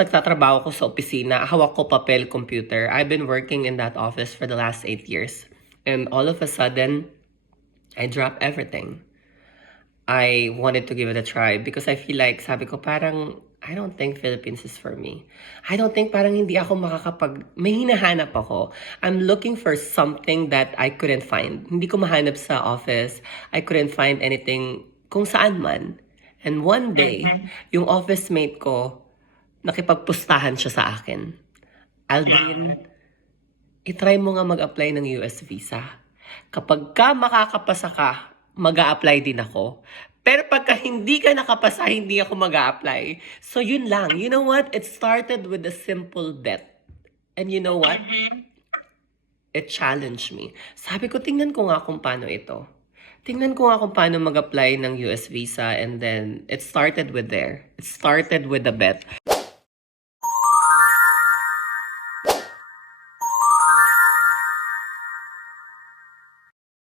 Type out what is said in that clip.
nagtatrabaho ko sa opisina, hawak ko papel, computer. I've been working in that office for the last 8 years. And all of a sudden, I dropped everything. I wanted to give it a try because I feel like, sabi ko, parang, I don't think Philippines is for me. I don't think parang hindi ako may hinahanap ako. I'm looking for something that I couldn't find. Hindi ko mahanap sa office. I couldn't find anything kung saan man. And one day, yung office mate ko, nakipagpustahan siya sa akin. Aldrin, itry mo nga mag-apply ng US visa. Kapag ka makakapasa ka, mag-a-apply din ako. Pero pagka hindi ka nakapasa, hindi ako mag-a-apply. So yun lang. You know what? It started with a simple bet. And you know what? It challenged me. Sabi ko, tingnan ko nga kung paano ito. Tingnan ko nga kung paano mag-apply ng US visa, and then it started with there. It started with the bet.